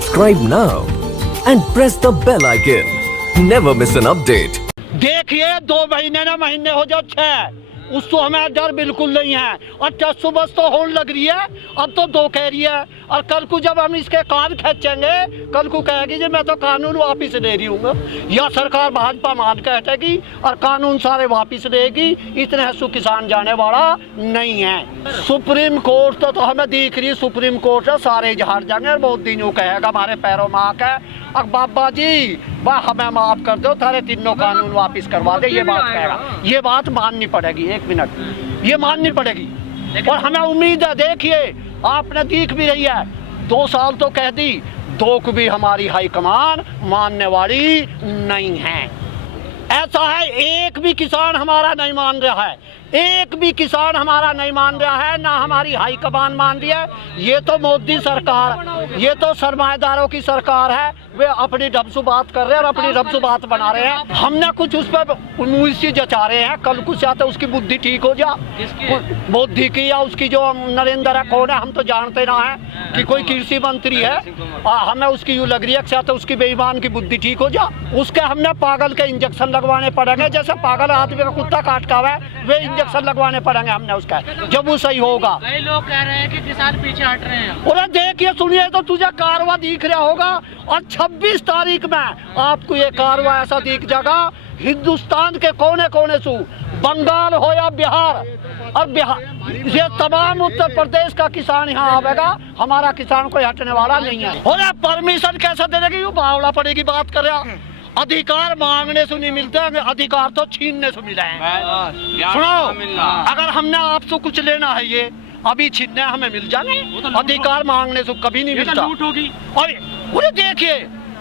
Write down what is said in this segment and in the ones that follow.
Subscribe now and press the bell icon. Never miss an update. देखिए 2 महीने ना महीने हो जाओ 6 उसको हमें डर बिल्कुल नहीं है। और सुबह तो होने लग रही है, अब तो 2 कह रही है। और कल को जब हम इसके कान खींचेंगे, कल को कहेगी जी मैं तो कानून वापिस ले रही हूँ, या सरकार भाजपा मान के हटेगी और कानून सारे वापिस लेगी। इतने हंसू किसान जाने वाला नहीं है। सुप्रीम कोर्ट तो हमें दिख रही, सुप्रीम कोर्ट है सारे जहार जाएंगे और बहुत दिन यूँ कहेगा हमारे पैरों में आके अब बाबा जी वाह हमें माफ कर दो, थारे तीनों कानून वापिस करवा दे। ये बात कहेगा, ये बात माननी पड़ेगी। 1 मिनट, ये माननी पड़ेगी। और हमें उम्मीद है, देखिए आपने दिख भी रही है 2 साल तो कह दी, 2 को भी हमारी हाईकमान मानने वाली नहीं है। ऐसा है एक भी किसान हमारा नहीं मान रहा है, एक भी किसान हमारा नहीं मान रहा है, ना हमारी हाईकमान मान रही है। ये तो मोदी सरकार, ये तो सरमाएदारों की सरकार है, वे अपनी ढबसू बात कर रहे हैं और अपनी ढबसू बात बना रहे हैं। हमने कुछ उस पर उम्मीद जचा रहे हैं, कल कुछ आते उसकी बुद्धि ठीक हो जा, मोदी की या उसकी जो नरेंद्र है कौन है हम तो जानते ना है कि कोई कृषि मंत्री है। हमें उसकी यूँ लग रही है कि उसकी बेईमान की बुद्धि ठीक हो जा। उसके हमने पागल के इंजेक्शन लगवाने पड़ेंगे, जैसे पागल आदमी का कुत्ता काट का है वे इंजेक्शन लगवाने पड़ेंगे हमने उसका, जब वो सही होगा। कई लोग कह रहे हैं कि किसान पीछे हट रहे हैं। और देखिए सुनिए तो तुझे कारवा दिख रहा होगा, और 26 तारीख में आपको ये कारवा ऐसा दिख जाएगा हिंदुस्तान के कोने कोने से, बंगाल हो या बिहार, और बिहार ये तमाम उत्तर प्रदेश का किसान यहाँ आवेगा। हमारा किसान कोई हटने वाला नहीं है। और परमिशन कैसे दे देगी, बावड़ा पड़ेगी बात कर रहा। अधिकार मांगने से नहीं मिलते, अधिकार तो छीनने से मिले हैं। सुनो, अगर हमने आपसे कुछ लेना है ये अभी छीनने हमें मिल जाने, अधिकार मांगने से कभी नहीं मिलता। लूट होगी। और देखिए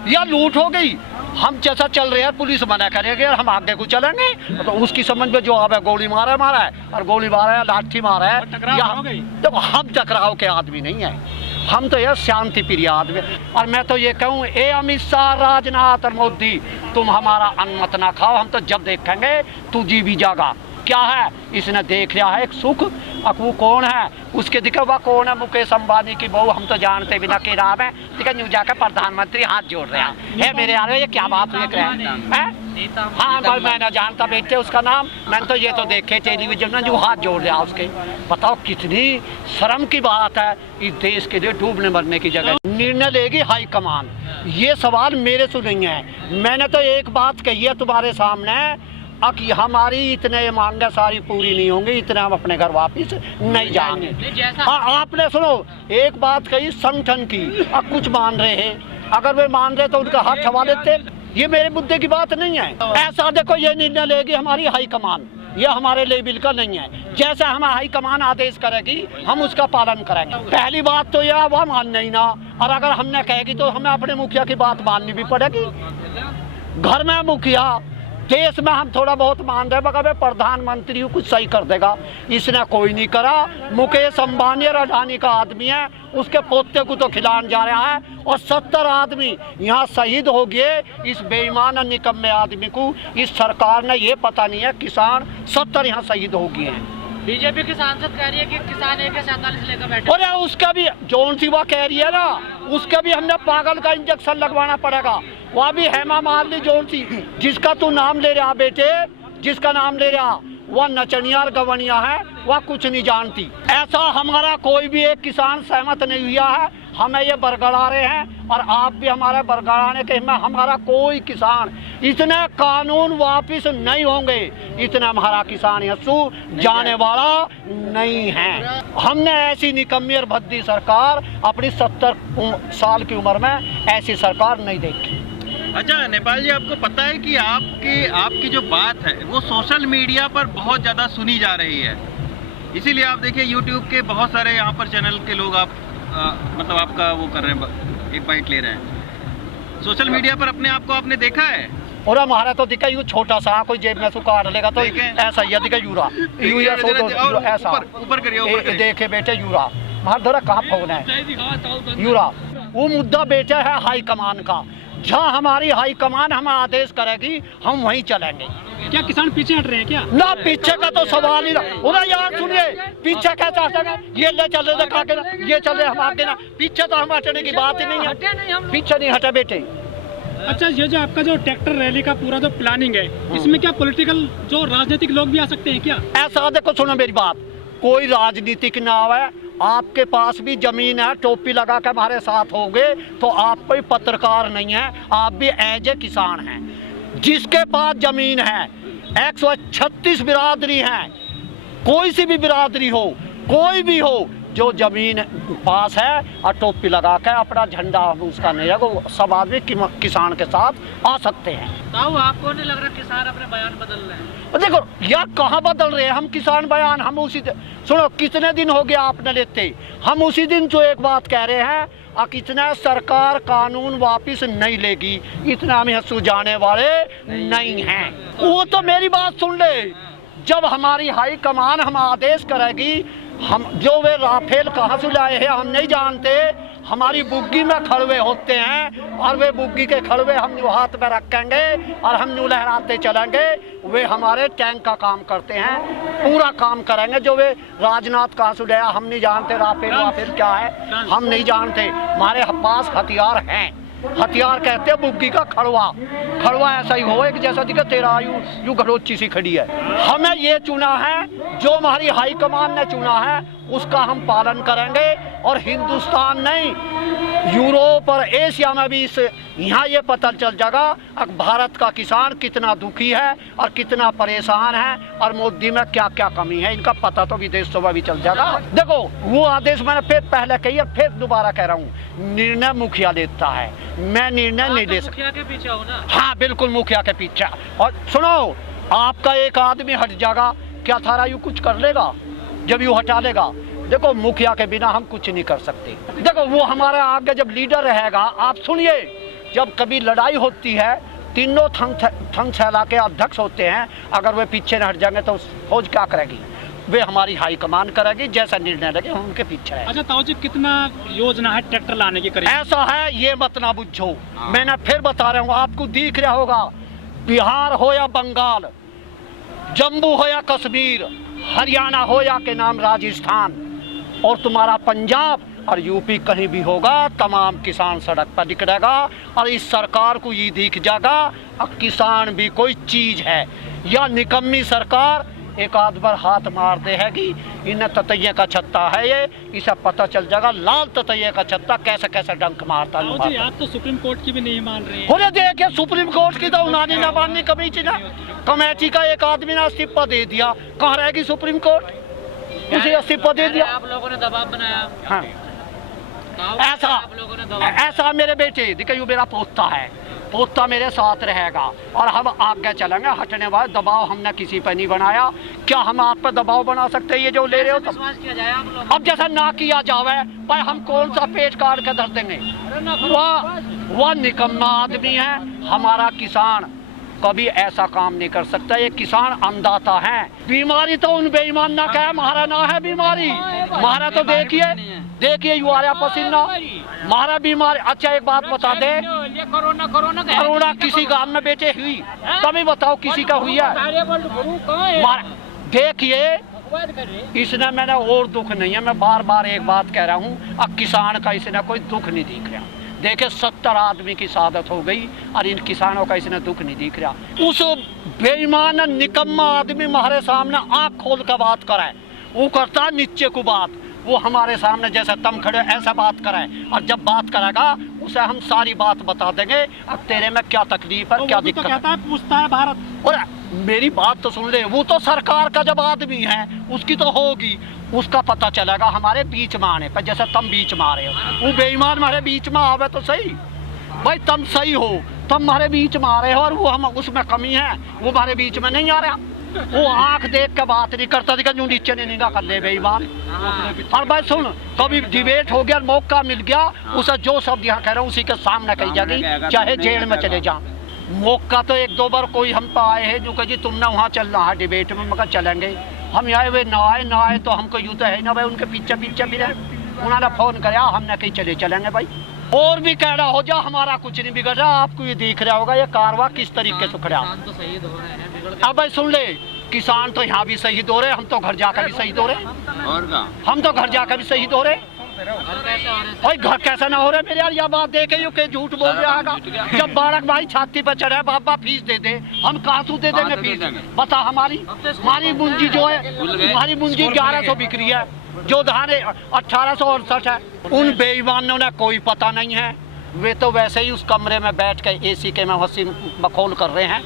या लूट हो गई, हम जैसा चल रहे हैं पुलिस मना करेगी और हम आगे को चलेंगे तो उसकी समझ में जो आवे गोली मारा है और गोली मारा है, लाठी मारा है। तो हम टकराव के आदमी नहीं है, हम तो यह शांति प्रिय आदमी। और मैं तो ये कहूँ ए अमित शाह, राजनाथ और मोदी, तुम हमारा अन्न मत ना खाओ, हम तो जब देखेंगे तू जी भी जागा। क्या है इसने देख लिया है एक सुख, अब वो कौन है उसके दिखे वह कौन है, मुकेश अंबानी की बहू, हम तो जानते बिना के नाम है। दिखे न्यू जाकर प्रधानमंत्री हाथ जोड़ रहा है मेरे यार, ये क्या बात हुई है? हाँ भाई मैं ना जानता बेटे उसका नाम, मैंने तो ये तो देखे टेलीविजन में जो हाथ जोड़ रहा उसके। बताओ कितनी शर्म की बात है, इस देश के लिए डूबने मरने की जगह निर्णय लेगी हाईकमान। ये सवाल मेरे से नहीं है, मैंने तो एक बात कही है तुम्हारे सामने, अब हमारी इतने मांगे सारी पूरी नहीं होंगी, इतने हम अपने घर वापिस नहीं जाएंगे। आपने सुनो एक बात कही संगठन की, अब कुछ मान रहे हैं, अगर वे मान रहे तो उनका हाथ हवा देते। ये मेरे मुद्दे की बात नहीं है। ऐसा देखो ये निर्णय लेगी हमारी हाईकमान, ये हमारे लिए बिल्कुल नहीं है। जैसा हमें हाईकमान आदेश करेगी हम उसका पालन करेंगे। पहली बात तो यह वह मानना ही ना, और अगर हमने कहेगी तो हमें अपने मुखिया की बात माननी भी पड़ेगी। घर में मुखिया, देश में हम थोड़ा बहुत मान रहे मगर प्रधानमंत्री कुछ सही कर देगा, इसने कोई नहीं करा। मुकेश अंबानी और अडानी का आदमी है, उसके पोते को तो खिलाने जा रहा है, और 70 आदमी यहाँ शहीद हो गए इस बेईमान और निकम्मे आदमी को। इस सरकार ने ये पता नहीं है किसान 70 यहाँ शहीद हो गए हैं। बीजेपी की सांसद कह रही है कि किसान AK-47 लेकर बैठे। और उसका भी जौन सी वह कह रही है ना, उसका भी हमने पागल का इंजेक्शन लगवाना पड़ेगा। वह भी हेमा मालिनी जौन सी, जिसका तू नाम ले रहा बेटे, जिसका नाम ले रहा वह नचनिया और गवनिया है, वह कुछ नहीं जानती। ऐसा हमारा कोई भी एक किसान सहमत नहीं हुआ है, हमें ये बरगड़ा रहे हैं और आप भी हमारे बरगड़ाने के में हमारा कोई किसान इतने कानून वापिस नहीं होंगे, इतना हमारा किसान हंसू जाने वाला नहीं है। हमने ऐसी निकम्मी और भद्दी सरकार अपनी 70 साल की उम्र में ऐसी सरकार नहीं देखी। अच्छा नेपाल जी, आपको पता है कि आपकी जो बात है वो सोशल मीडिया पर बहुत ज़्यादा सुनी जा रही है, इसीलिए आप देखिए यूट्यूब के बहुत सारे यहाँ पर चैनल के लोग मतलब आपका वो कर रहे हैं, एक बाइट ले रहे हैं सोशल मीडिया पर अपने आप को। आपने देखा है? और हमारा तो दिखा यू छोटा सा, कोई जेब में सुखा लेगा तो ऐसा ही दिखा यूरा ऐसा ऊपर करिए, देखे बेटे यूरा हमारा धोरा कहाँ फोन है यूरा। वो मुद्दा बेटे है हाईकमान का, जहाँ हमारी हाई कमान हमें आदेश करेगी हम वहीं चलेंगे। क्या किसान पीछे हट रहे हैं क्या? ना पीछे का तो सवाल ही ना। उधर यार सुनिए, पीछे क्या चाहते हैं? ये ले चल रहे थे ना, ये चल रहे हम आगे ना, पीछे तो हम हटने की बात ही नहीं है। पीछे नहीं हटे बेटे। अच्छा, ये जो आपका जो ट्रैक्टर रैली का पूरा जो प्लानिंग है, इसमें क्या पॉलिटिकल जो राजनीतिक लोग भी आ सकते हैं क्या? ऐसा देखो, सुनो मेरी बात, कोई राजनीतिक ना आवे। आपके पास भी जमीन है, टोपी लगा के हमारे साथ होगे तो आप कोई पत्रकार नहीं है, आप भी एज ए किसान हैं। जिसके पास जमीन है, 136 बिरादरी है, कोई सी भी बिरादरी हो, कोई भी हो, जो जमीन पास है और टोपी लगा के अपना झंडा उसका नहीं है, वो सब आदमी किसान के साथ आ सकते हैं। ताऊ, आपको नहीं लग रहा किसान अपने बयान बदल रहे हैं? देखो यार, कहाँ बदल रहे हैं हम किसान बयान? हम उसी सुनो, कितने दिन हो गया आपने लेते, हम उसी दिन जो एक बात कह रहे हैं, कितना सरकार कानून वापिस नहीं लेगी, इतना हम सुलझाने वाले नहीं हैं। वो तो मेरी बात सुन ले, जब हमारी हाई कमान हम आदेश करेगी, हम जो वे राफेल कहाँ से लाए हैं हम नहीं जानते, हमारी बुग्गी में खड़वे होते हैं और वे बुग्गी के खड़वे हम यूँ हाथ में रखेंगे और हम यूँ लहराते चलेंगे। वे हमारे टैंक का काम करते हैं, पूरा काम करेंगे। जो वे राजनाथ कहाँ से लाया हम नहीं जानते, राफेल क्या है हम नहीं जानते। हमारे पास हथियार हैं, हथियार कहते हैं बुग्गी का खड़वा ऐसा ही हो, एक जैसा दिखे तेरा यू घरोची सी खड़ी है। हमें ये चुना है, जो हमारी हाई कमान ने चुना है उसका हम पालन करेंगे। और हिंदुस्तान नहीं, यूरोप और एशिया में भी इस यहाँ ये पता चल जाएगा अब भारत का किसान कितना दुखी है और कितना परेशान है और मोदी में क्या क्या कमी है, इनका पता तो विदेशों में भी चल जाएगा। देखो वो आदेश मैंने फिर पहले कही और फिर दोबारा कह रहा हूँ, निर्णय मुखिया लेता है, मैं निर्णय नहीं ले सकता। मुखिया के पीछे हो ना? हाँ बिल्कुल, मुखिया के पीछे। और सुनो, आपका एक आदमी हट जाएगा, क्या थारा यू कुछ कर लेगा? जब यू हटा लेगा, देखो मुखिया के बिना हम कुछ नहीं कर सकते। देखो वो हमारे आगे जब लीडर रहेगा, आप सुनिए, जब कभी लड़ाई होती है, तीनों थंग छैला के अध्यक्ष होते हैं, अगर वे पीछे न हट जाएंगे तो फौज क्या करेगी? वे हमारी हाई कमान करेगी, जैसा निर्णय लगे हम उनके पीछे रहेंगे। अच्छा ताऊ जी, कितना योजना है ट्रैक्टर लाने की? करें ऐसा है, ये मत ना बुझो, मैंने फिर बता रहा हूँ, आपको दिख रहा होगा, बिहार हो या बंगाल, जम्मू हो या कश्मीर, हरियाणा हो या के नाम राजस्थान, और तुम्हारा पंजाब और यूपी कहीं भी होगा, तमाम किसान सड़क पर निकलेगा। और इस सरकार को ये दिख जाएगा अब किसान भी कोई चीज है या निकम्मी सरकार एक आध बार हाथ मार दे है कि इन्हें ततैये का छत्ता है, ये इसे पता चल जाएगा लाल ततैये का छत्ता कैसे कैसे डंक मारता है। आप तो सुप्रीम कोर्ट की भी नहीं मान रहे हैं। बोले देखिए सुप्रीम कोर्ट की तो उन्होंने न माननी कमेटी ना, कमेटी का एक आदमी ने इस्तीफा दे दिया, कहाँ रहेगी सुप्रीम कोर्ट? उसे इस्तीफा दे दिया। आप लोगों ने दबाव बनाया। हाँ ऐसा, आप लोगों ने दबाव। ऐसा मेरे बेटे देखिए, मेरा पोता है, पोता मेरे साथ रहेगा और हम आगे चलेंगे। हटने वाले दबाव हमने किसी पर नहीं बनाया। क्या हम आप पर दबाव बना सकते हैं? ये जो ले रहे हो विश्वास किया जाए आप लोग। अब जैसा ना किया जावे भाई, हम कौन सा पेट काट के धर देंगे? वह निकम्मा आदमी है। हमारा किसान कभी ऐसा काम नहीं कर सकता। ये किसान अन्नदाता है। बीमारी तो उन बेईमान ना कहे, हमारा ना है बीमारी, हमारा तो देखिए युवारा पसीना, हमारा बीमारी। अच्छा एक बात बता दे, कोरोना किसी गांव में बेटे हुई? तभी बताओ किसी का हुई है? देखिए इसने, मैंने और दुख नहीं है, मैं बार बार एक बात कह रहा हूँ, अब किसान का इसने कोई दुख नहीं दिख रहा। देखिए 70 आदमी की शहादत हो गई और इन किसानों का इसने दुख नहीं दिख रहा। उस बेईमान निकम्मा आदमी हमारे सामने आँख खोल कर बात करे, वो करता है नीचे को बात, वो हमारे सामने जैसे तुम खड़े ऐसा बात करे, और जब बात करेगा उसे हम सारी बात बता देंगे, अब तेरे में क्या तकलीफ है, क्या दिक्कत कहता है, पूछता है भारत। और मेरी बात तो सुन ले, वो तो सरकार का जब आदमी है उसकी तो होगी, उसका पता चलेगा हमारे बीच में आने पर, जैसे तुम बीच में आ रहे हो। वो बेईमान हमारे बीच में आवे तो सही भाई, तुम सही हो, तुम हमारे बीच में आ रहे हो और वो हम उसमें कमी है, वो हमारे बीच में नहीं आ रहा। वो आंख देख के बात नहीं करता, देखा जो नीचे नहीं निगाह कर ले बेईमान। और भाई सुन, कभी डिबेट हो गया, मौका मिल गया, उसे जो शब्द यहाँ कह रहा हूँ उसी के सामने कही जाएगी, चाहे जेल में चले जाओ। मौका तो एक दो बार कोई हम पे आए हैं जो कहे जी तुमने वहाँ चलना है डिबेट में, मगर चलेंगे हम आए वे ना आए तो हमको यूँ तो है ना भाई, उनके पीछे भी रहे। उन्होंने फ़ोन कराया, हमने कहीं चलेंगे भाई। और भी कह रहा हो जा, हमारा कुछ नहीं बिगड़ रहा। आपको ये दिख रहा होगा ये कारवा किस तरीके से खड़ा। किसान तो शहीद हो रहे हैं, बिगड़ अब भाई सुन ले, किसान तो यहाँ भी शहीद हो रहे, हम तो घर जाकर भी शहीद हो रहे, और का हम तो घर जाकर भी शहीद हो रहे। घर कैसे हो रहे हैं? भाई घर कैसा ना हो रहे मेरे यार, यह बात देखे यू के झूठ बोल रहा है। जब बालक भाई छाती पर चढ़े, बाबा फीस दे दे, हम कासू दे देंगे फीस। बता हमारी मुंजी जो है, हमारी मुंजी 1100 बिक रही है, जो धान 1868 है। उन बेईमानों ने कोई पता नहीं है, वे तो वैसे ही उस कमरे में बैठ के एसी के में हंसी बखौल कर रहे हैं।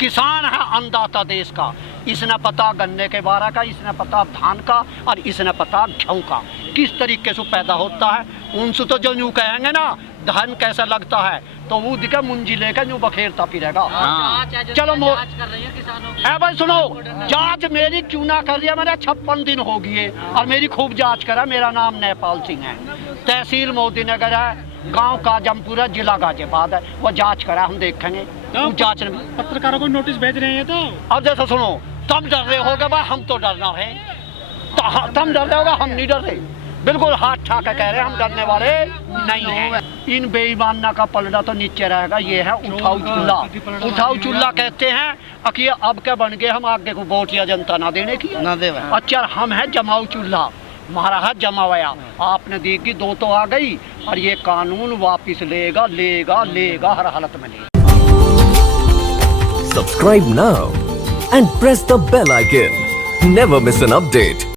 किसान है अन्नदाता देश का, इसने पता गन्ने के बारे का, इसने पता धान का, और इसने पता गेहूं का किस तरीके से पैदा होता है। उनसे तो जो यूँ कहेंगे ना धान कैसा लगता है, तो वो दिखे मुंजी लेकर यूँ बखेरता फिरेगा। जांच है जो चलो जांच कर रही है किसानों की। भाई सुनो, जांच मेरी क्यों ना कर रही है, मैंने 56 दिन हो गए और मेरी खूब जांच करा। मेरा नाम नेपाल सिंह है, तहसील मोदी नगर है, गांव काजमपुरा, जिला गाजियाबाद है। वो जांच करा, हम देखेंगे जांच में। पत्रकारों को नोटिस भेज रहे हैं तो अब जैसे सुनो, तुम डर रहे होगे भाई, हम तो डरना है, तुम डर रहे होगे, हम नहीं डर रहे। बिल्कुल हाथ ठा के कह रहे हैं, हम डरने वाले नहीं हैं। इन बेईमाना का पलड़ा तो नीचे रहेगा। ये है उठाऊ चूल्हा, उठाऊ चूल्हा कहते हैं। अकी अब क्या बन गए हम, आगे को वोट या जनता ना देने की ना दे। अच्छा हम है जमाऊ चूल्हा, महाराज जमावया। आपने देखी 2 तो आ गई, और ये कानून वापिस लेगा लेगा लेगा, हर हालत में लेगा। Subscribe now and press the bell icon. Never miss an update.